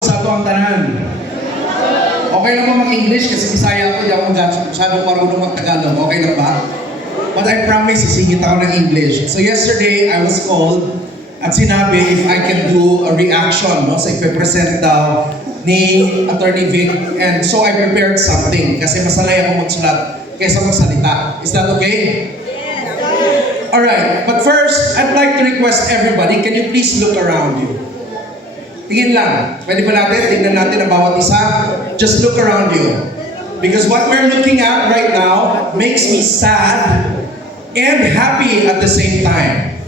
Sa ito ang tanan. Okay lang ba mag-English? Kasi Bisaya ako, di ako masyadong marunong mag-Tagalog. Okay lang ba? But I promise, isingit ako ng English. So yesterday, I was called at sinabi if I can do a reaction, no? So ipipresent daw ni Attorney Vic. And so I prepared something kasi masalay ako magsulat kaysa magsalita. Is that okay? Alright, but first, I'd like to request everybody, can you please look around you? Tingin lang. Pwede ba natin? Tingnan natin ang bawat isa. Just look around you. Because what we're looking at right now makes me sad and happy at the same time.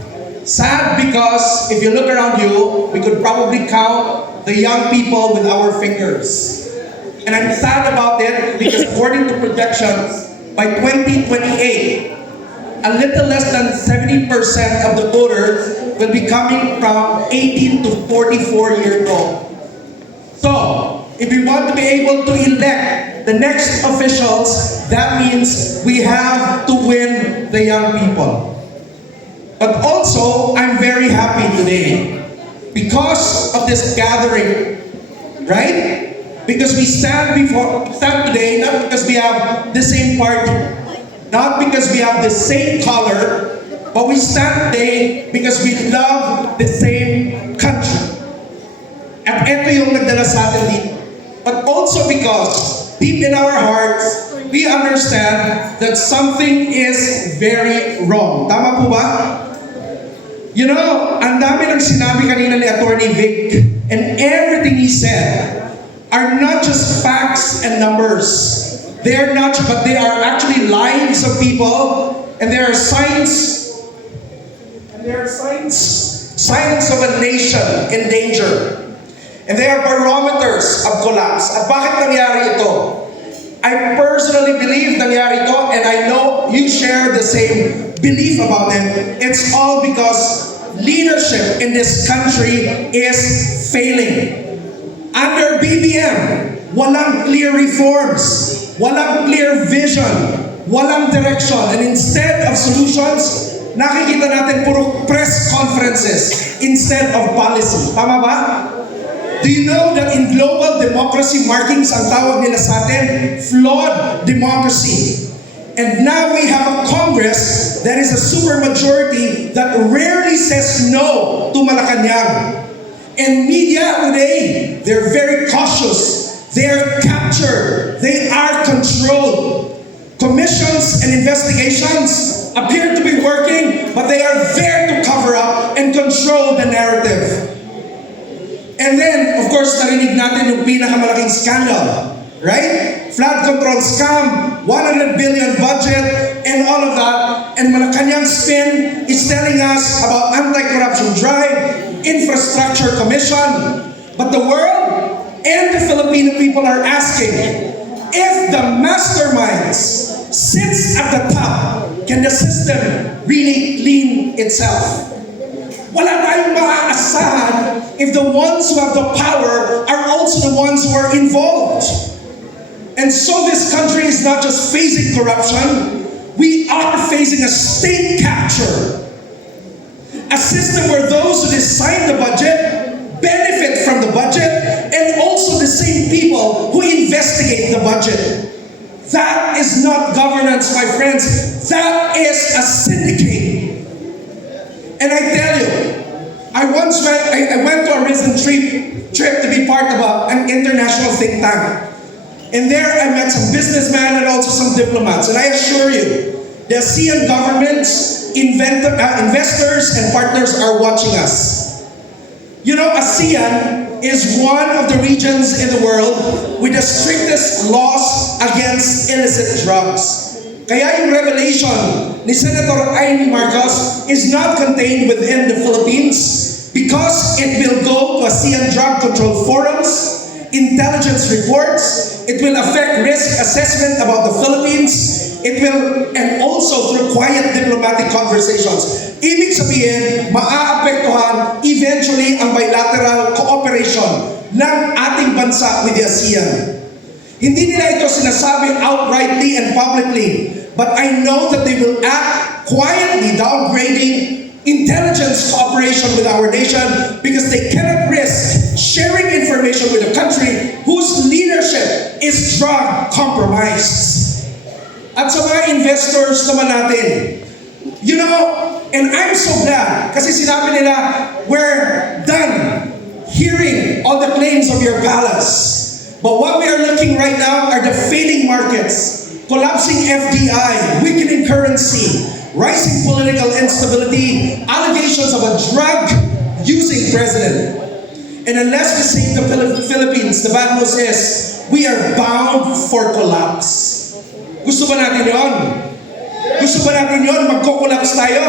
Sad because if you look around you, we could probably count the young people with our fingers. And I'm sad about it because according to projections, by 2028, a little less than 70% of the voters will be coming from 18 to 44 years old. So, if we want to be able to elect the next officials, that means we have to win the young people. But also, I'm very happy today because of this gathering, right? Because we stand today not because we have the same party, not because we have the same color, but we stand today because we love the same country. At ito yung nagdala sa atin dito. But also because deep in our hearts, we understand that something is very wrong. Tama po ba? You know, ang dami ng sinabi kanina ni Attorney Vic, and everything he said are not just facts and numbers. They are not, but they are actually lives of people, and there are signs of a nation in danger. And they are barometers of collapse. At bakit nangyari ito? I personally believe nangyari ito, and I know you share the same belief about it. It's all because leadership in this country is failing. Under BBM, walang clear reforms, walang clear vision, walang direction, and instead of solutions, nakikita natin puro press conferences instead of policy. Tama ba? Do you know that in global democracy markings, ang tawag nila sa atin, flawed democracy? And now we have a Congress that is a supermajority that rarely says no to Malacanang. And media today, they're very cautious. They are captured. They are controlled. Commissions and investigations appear to be working, but they are there to cover up and control the narrative. And then, of course, narinig natin yung pinakamalaking scandal, right? Flood control scam, 100 billion budget, and all of that. And Malacanang spin is telling us about anti-corruption drive, infrastructure commission. But the world and the Filipino people are asking, if the masterminds sits at the top, can the system really clean itself? Wala tayong maaasahan if the ones who have the power are also the ones who are involved. And so this country is not just facing corruption, we are facing a state capture. A system where those who decide the budget benefit from the budget, and also the same people who investigate the budget. That is not governance, my friends. That is a syndicate. And I tell you, I went to a recent trip to be part of an international think tank. And there I met some businessmen and also some diplomats. And I assure you, the ASEAN governments, investors, and partners are watching us. You know, ASEAN is one of the regions in the world with the strictest laws against illicit drugs. Kaya yung revelation ni Senator Amy Marcos is not contained within the Philippines because it will go to ASEAN drug control forums, intelligence reports, it will affect risk assessment about the Philippines, it will, and also through quiet diplomatic conversations. Ibig sabihin, maaapektuhan eventually ang bilateral cooperation ng ating bansa with the ASEAN. Hindi nila ito sinasabi outrightly and publicly, but I know that they will act quietly downgrading intelligence cooperation with our nation because they cannot risk sharing information with a country whose leadership is drug compromised. At sa mga investors naman natin, you know, and I'm so glad kasi sinabi nila, we're done hearing all the claims of your palace. But what we are looking right now are the failing markets, collapsing FDI, weakening currency, rising political instability, allegations of a drug-using president. And unless we save the Philippines, the bad news is, we are bound for collapse. Gusto ba natin yon? Gusto ba natin yon? Magko-collapse tayo?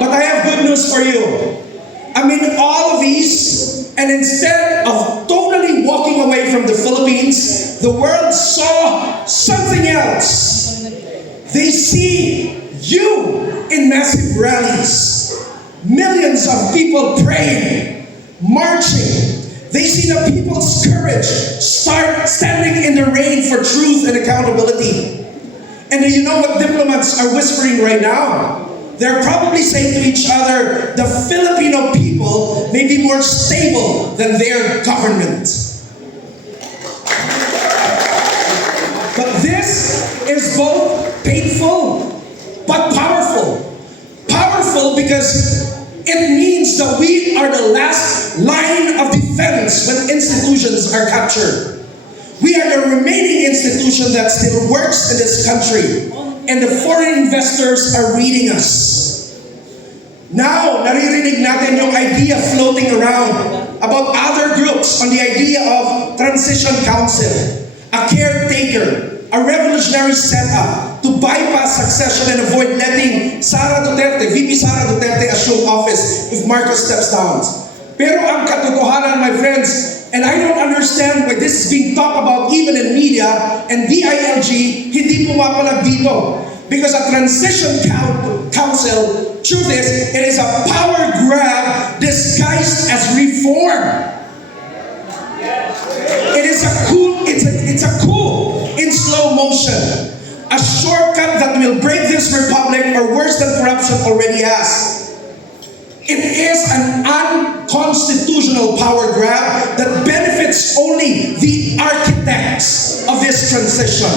But I have good news for you. Amid all of these, and instead of totally walking away from the Philippines, the world saw something else. They see you in massive rallies, millions of people praying, marching. They see the people's courage start standing in the rain for truth and accountability. And you know what diplomats are whispering right now? They're probably saying to each other, the Filipino people may be more stable than their government. But this is both painful but powerful. Powerful because it means that we are the last line of defense when institutions are captured. We are the remaining institution that still works in this country. And the foreign investors are reading us. Now, naririnig natin yung idea floating around about other groups on the idea of transition council, a caretaker, a revolutionary setup to bypass succession and avoid letting Sara Duterte, VP Sara Duterte, assume office if Marcos steps down. Pero ang katotohanan, my friends, and I don't understand why this is being talked about even in media, and DILG, hindi pumapalag dito. Because a transition council, truth is, it is a power grab disguised as reform. It is a coup, it's a coup in slow motion. A shortcut that will break this republic, or worse than corruption already has. It is an unconstitutional power grab that benefits only the architects of this transition.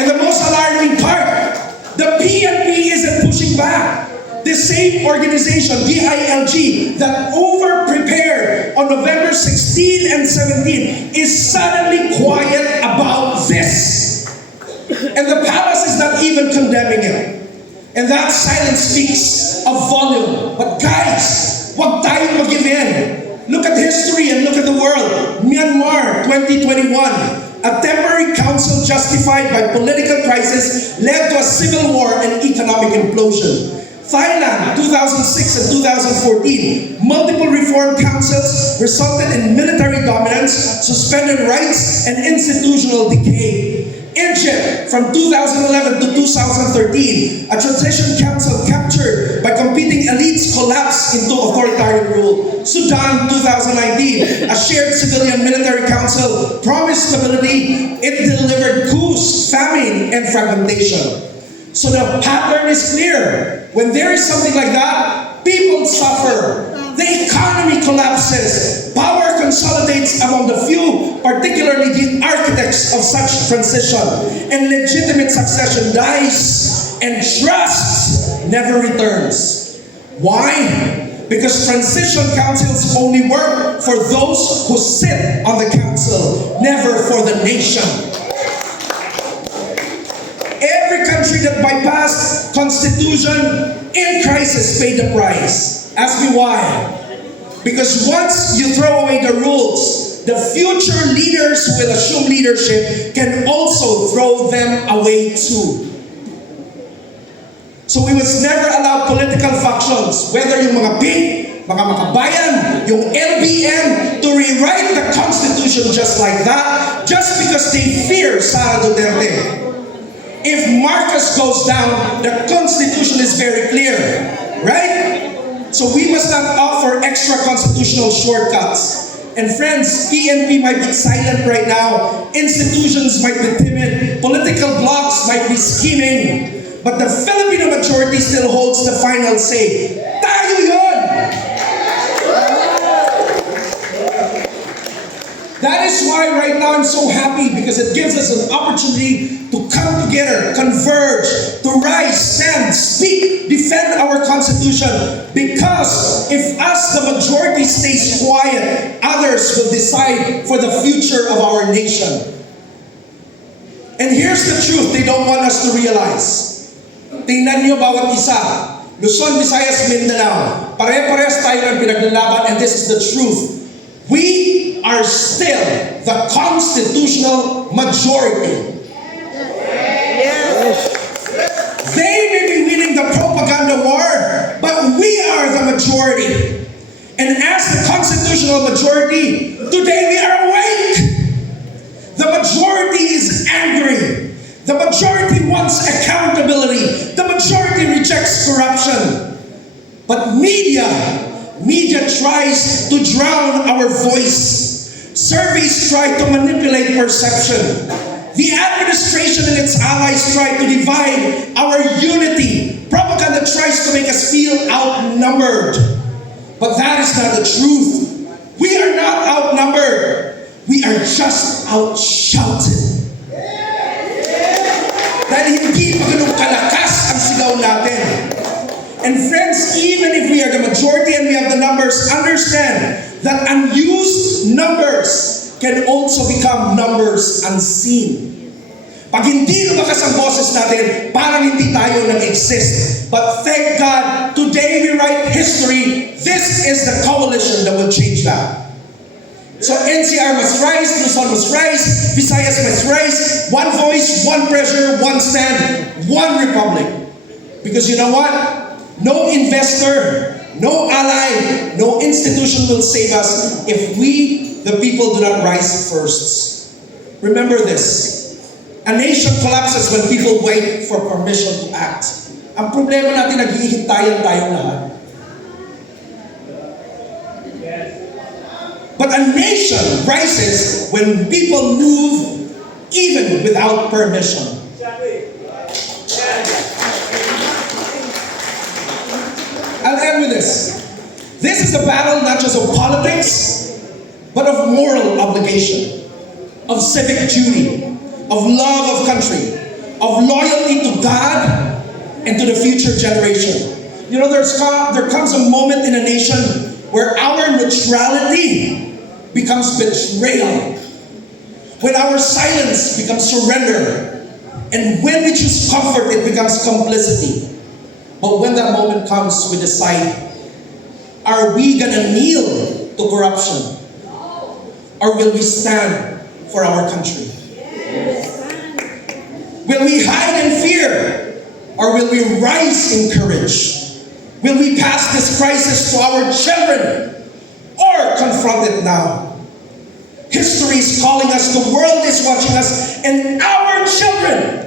And the most alarming part, the PNP isn't pushing back. The same organization, DILG, that over-prepared on November 16 and 17 is suddenly quiet about this. And the palace is not even condemning it. And that silence speaks of volume. But guys, wag tayong mag-give in. Look at history and look at the world. Myanmar, 2021. A temporary council justified by political crisis led to a civil war and economic implosion. Thailand, 2006 and 2014, multiple reform councils resulted in military dominance, suspended rights, and institutional decay. Egypt, from 2011 to 2013, a transition council captured by competing elites collapsed into authoritarian rule. Sudan, 2019, a shared civilian military council promised stability. It delivered coups, famine, and fragmentation. So the pattern is clear. When there is something like that, people suffer. The economy collapses. Power consolidates among the few, particularly the architects of such transition. And legitimate succession dies, and trust never returns. Why? Because transition councils only work for those who sit on the council, never for the nation. Every country that bypassed constitution in crisis paid the price. Ask me why. Because once you throw away the rules, the future leaders who will assume leadership can also throw them away too. So we must never allow political factions, whether yung mga pink, mga makabayan, yung LBM, to rewrite the Constitution just like that, just because they fear Sara Duterte. If Marcos goes down, the Constitution is very clear, right? So we must not offer extra constitutional shortcuts. And friends, PNP might be silent right now, institutions might be timid, political blocs might be scheming, but the Filipino majority still holds the final say. Tayo yun! That is why right now I'm so happy, because it gives us an opportunity to come together, converge, to rise, stand, speak, defend our Constitution. Because if us, the majority, stays quiet, others will decide for the future of our nation. And here's the truth they don't want us to realize. Tingnan niyo bawat isa. Luzon, Visayas, Mindanao. Pare-parehas tayo ng pinaglalaban, and this is the truth. We are still the constitutional majority. Yes. They may be winning the propaganda war, but we are the majority. And as the constitutional majority, today we are awake. The majority is angry. The majority wants accountability. The majority rejects corruption. But media tries to drown our voice. Surveys try to manipulate perception. The administration and its allies try to divide our unity. Propaganda tries to make us feel outnumbered. But that is not the truth. We are not outnumbered. We are just outshouted. Dahil hindi pa ganun kalakas ang sigaw natin. And friends, even if we are the majority and we have the numbers, understand that unused numbers can also become numbers unseen. Pag hindi lumakas ang boses natin, parang hindi tayo nag-exist. But thank God, today we write history. This is the coalition that will change that. So NCR must rise, Luzon must rise, Visayas must rise. One voice, one pressure, one stand, one republic. Because you know what? No investor, no ally, no institution will save us if we, the people, do not rise first. Remember this. A nation collapses when people wait for permission to act. Ang problema natin, naghihintayan tayong lahat. But a nation rises when people move even without permission. I'll end with this. This is a battle not just of politics, but of moral obligation, of civic duty, of love of country, of loyalty to God and to the future generation. You know, there comes a moment in a nation where our neutrality becomes betrayal, when our silence becomes surrender, and when we choose comfort, it becomes complicity. But when that moment comes, we decide, are we gonna kneel to corruption? Or will we stand for our country? Will we hide in fear? Or will we rise in courage? Will we pass this crisis to our children? Or confront it now? History is calling us, the world is watching us, and our children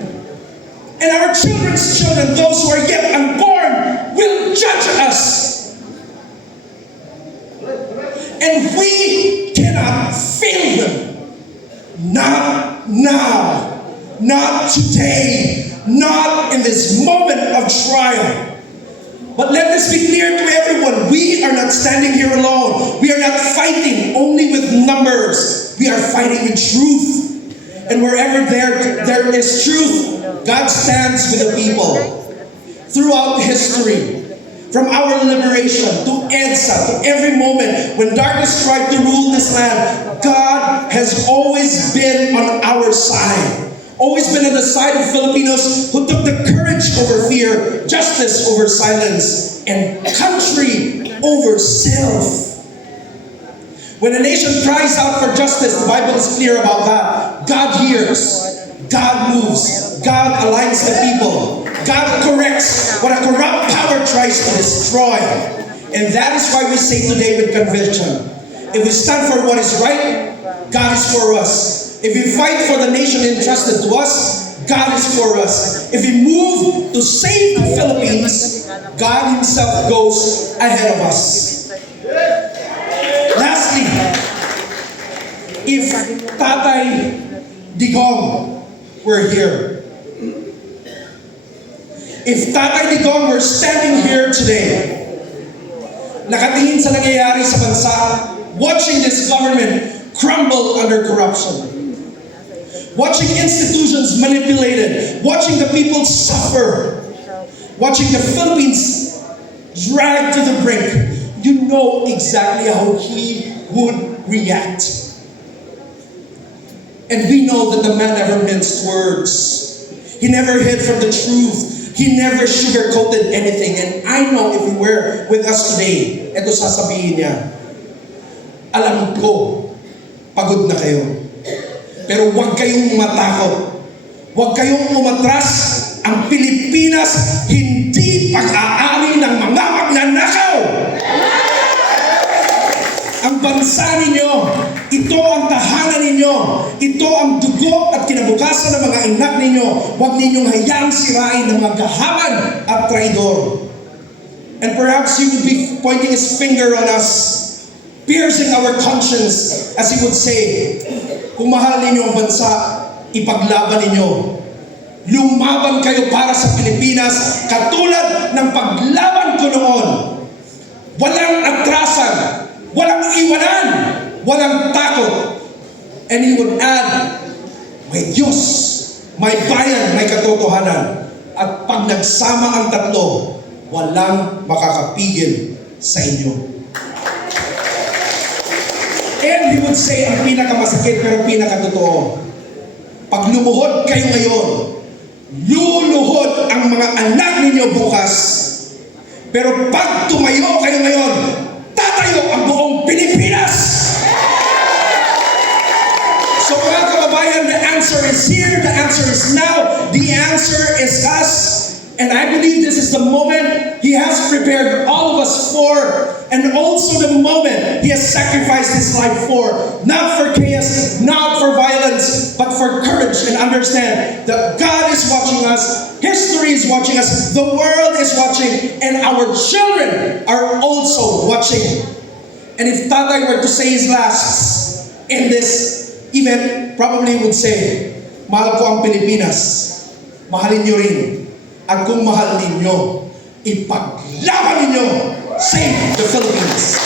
and our children's children, those who are yet unborn, will judge us. And we cannot fail them. Not now, not today, not in this moment of trial. But let this be clear to everyone. We are not standing here alone. We are not fighting only with numbers. We are fighting with truth. And wherever there is truth, God stands with the people. Throughout history, from our liberation to EDSA, to every moment when darkness tried to rule this land, God has always been on our side. Always been on the side of Filipinos who took the courage over fear, justice over silence, and country over self. When a nation cries out for justice, the Bible is clear about that. God hears, God moves, God aligns the people, God corrects what a corrupt power tries to destroy. And that is why we say today with conviction, if we stand for what is right, God is for us. If we fight for the nation entrusted to us, God is for us. If we move to save the Philippines, God Himself goes ahead of us. Lastly, if Tatay Digong were here, if Tatay Digong were standing here today, nakatingin sa nangyayari sa bansa, watching this government crumble under corruption. Watching institutions manipulated, watching the people suffer, watching the Philippines dragged to the brink, you know exactly how he would react. And we know that the man never minced words. He never hid from the truth. He never sugarcoated anything. And I know if he were with us today, ito sasabihin niya, alam ko, pagod na kayo. Pero huwag kayong matakot. Huwag kayong umatras. Ang Pilipinas, hindi pag-aari ng mga magnanakaw. Ang bansa ninyo, ito ang tahanan ninyo. Ito ang dugo at kinabukasan ng mga anak ninyo. Huwag ninyong hayaang sirain ng mga gahaman at traidor. And perhaps he would be pointing his finger on us, piercing our conscience, as he would say, kung mahal ninyo ang bansa, ipaglaban ninyo. Lumaban kayo para sa Pilipinas, katulad ng paglaban ko noon. Walang atrasan, walang iwanan, walang takot. And he would add, may Diyos, may bayan, may katotohanan. At pag nagsama ang tatlo, walang makakapigil sa inyo. And he would say, ang pinakamasakit pero pinakatotoo, pag lumuhod kayo ngayon, luluhod ang mga anak ninyo bukas. Pero pag tumayo kayo ngayon, tatayo ang buong Pilipinas. So mga kababayan, the answer is here, the answer is now, the answer is us. And I believe this is the moment He has prepared all of us for, and also the moment He has sacrificed His life for. Not for chaos, not for violence, but for courage, and understand that God is watching us, history is watching us, the world is watching, and our children are also watching. And if Tatay were to say his last in this event, probably would say, mahal ko ang Pilipinas, mahalin niyo rin. At kung mahal ninyo, ipaglaban ninyo, save the Philippines.